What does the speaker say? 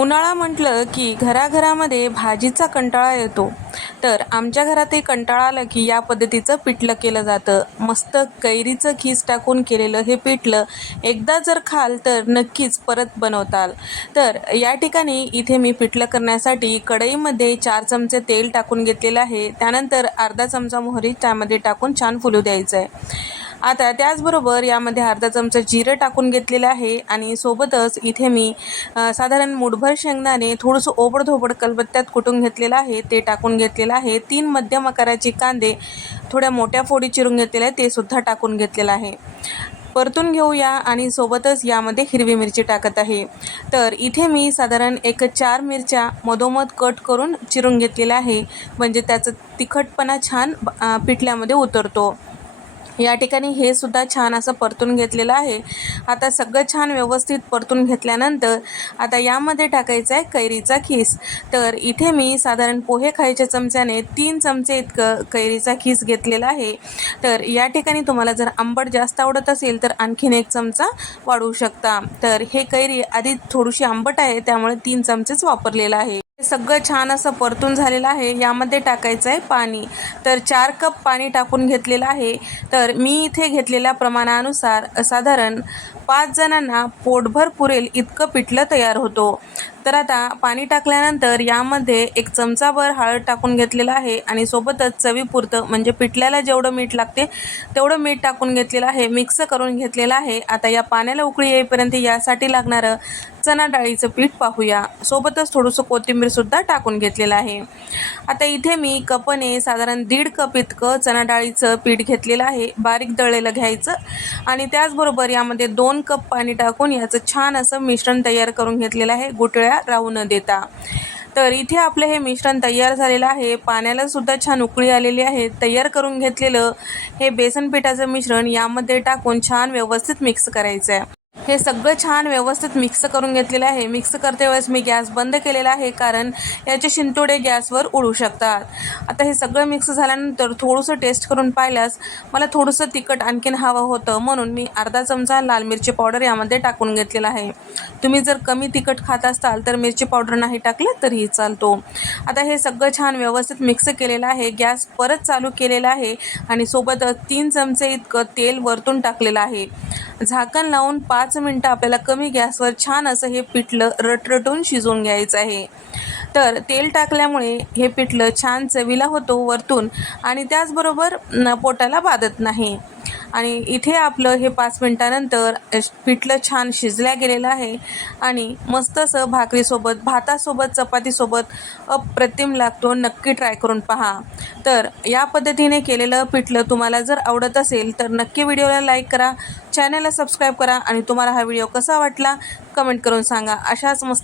उन्हाळा म्हटलं की घराघरामध्ये भाजीचा कंटाळा येतो. तर आमच्या घरातही कंटाळा आलं की या पद्धतीचं पिठलं केलं जातं. मस्त कैरीचं खीस टाकून केलेलं हे पिठलं एकदा जर खाल तर नक्कीच परत बनवताल. तर या ठिकाणी इथे मी पिठलं करण्यासाठी कढईमध्ये चार चमचे तेल टाकून घेतलेलं आहे. त्यानंतर अर्धा चमचा मोहरी त्यामध्ये टाकून छान फुलू द्यायचं आहे आता त्याचबरोबर यामध्ये अर्धा चमचा जिरं टाकून घेतलेलं आहे आणि सोबतच इथे मी साधारण मुठभर शेंगदाणे थोडंसं ओबडधोबड कलबत्त्यात कुटून घेतलेलं आहे ते टाकून घेतलेलं आहे. तीन मध्यम आकाराचे कांदे थोड्या मोठ्या फोडी चिरून घेतलेले आहे ते सुद्धा टाकून घेतलेलं आहे. परतून घेऊया आणि सोबतच यामध्ये हिरवी मिरची टाकत आहे. तर इथे मी साधारण एक चार मिरच्या मधोमध कट करून चिरून घेतलेल्या आहे म्हणजे त्याचं तिखटपणा छान पिठल्यामध्ये उतरतो. या ठिकाणी हे सुद्धा छान असं परतून घेतलेलं आहे. आता सगळं छान व्यवस्थित परतून घेतल्यानंतर आता यामध्ये टाकायचं आहे कैरीचा खीस. तर इथे मी साधारण पोहे खायच्या चमच्याने तीन चमचे इतकं कैरीचा खीस घेतलेला आहे. तर या ठिकाणी तुम्हाला जर आंबट जास्त आवडत असेल तर आणखीन एक चमचा वाढवू शकता. तर हे कैरी आधी थोडीशी आंबट आहे त्यामुळे तीन चमचेच वापरलेलं आहे. सगळं छान असं परतून झालेलं आहे. यामध्ये टाकायचं आहे पाणी. तर चार कप पाणी टाकून घेतलेलं आहे. तर मी इथे घेतलेल्या प्रमाणानुसार साधारण पाच जणांना पोटभर पुरेल इतकं पिठलं तयार होतो. तर आता पाणी टाकल्यानंतर यामध्ये एक चमचाभर हळद टाकून घेतलेलं आहे आणि सोबतच चवीपुरतं म्हणजे पिठल्याला जेवढं मीठ लागते तेवढं मीठ टाकून घेतलेलं आहे. मिक्स करून घेतलेलं आहे. आता या पाण्याला उकळी येईपर्यंत यासाठी लागणारं चणा डाळीचं पीठ पाहूया. सोबतच थोडंसं कोथिंबीरसुद्धा टाकून घेतलेलं आहे. आता इथे मी कपने साधारण दीड कप इतकं चणा डाळीचं पीठ घेतलेलं आहे. बारीक दळलेलं घ्यायचं आणि त्याचबरोबर यामध्ये दोन कप पाणी टाकून याचं छान असं मिश्रण तयार करून घेतलेलं आहे. गुटळ्या राहू न देता. तर इथे आपलं हे मिश्रण तयार झालेलं आहे. पाण्याला सुद्धा छान उकळी आलेली आहे. तयार करून घेतलेलं हे बेसन पिठाचं मिश्रण यामध्ये टाकून छान व्यवस्थित मिक्स करायचं आहे हे सगळं छान व्यवस्थित मिक्स करून घेतलेलं आहे. मिक्स करते वेळेस मी गॅस बंद केलेला आहे कारण याचे शिंतोडे गॅसवर उडू शकतात. आता हे सगळं मिक्स झाल्यानंतर थोडंसं टेस्ट करून पाहिल्यास मला थोडंसं तिखट आणखीन हवं होतं म्हणून मी अर्धा चमचा लाल मिरची पावडर यामध्ये टाकून घेतलेला आहे. तुम्ही जर कमी तिखट खात असाल तर मिरची पावडर नाही टाकलं तरीही चालतो. आता हे सगळं छान व्यवस्थित मिक्स केलेलं आहे. गॅस परत चालू केलेला आहे आणि सोबत तीन चमचे इतकं तेल वरतून टाकलेलं आहे. झाकण लावून पाच पाच मिनटं आपल्याला कमी गॅसवर छान असं हे पिठलं रटरटून शिजवून घ्यायचं आहे. तर तेल टाकल्यामुळे हे पिठलं छान चवीला होतो वरतून आणि त्याचबरोबर न पोटाला बाधत नाही. आणि इथे आपलं हे पाच मिनटानंतर पिठलं छान शिजल्या गेलेलं आहे. आणि मस्त असं भाकरीसोबत भातासोबत चपातीसोबत अप्रतिम लागतो. नक्की ट्राय करून पहा. तर या पद्धतीने केलेलं पिठलं तुम्हाला जर आवडत असेल तर नक्की व्हिडिओला लाईक करा चॅनलला सबस्क्राईब करा आणि तुम्हाला हा व्हिडिओ कसा वाटला कमेंट करून सांगा. अशाच मस्त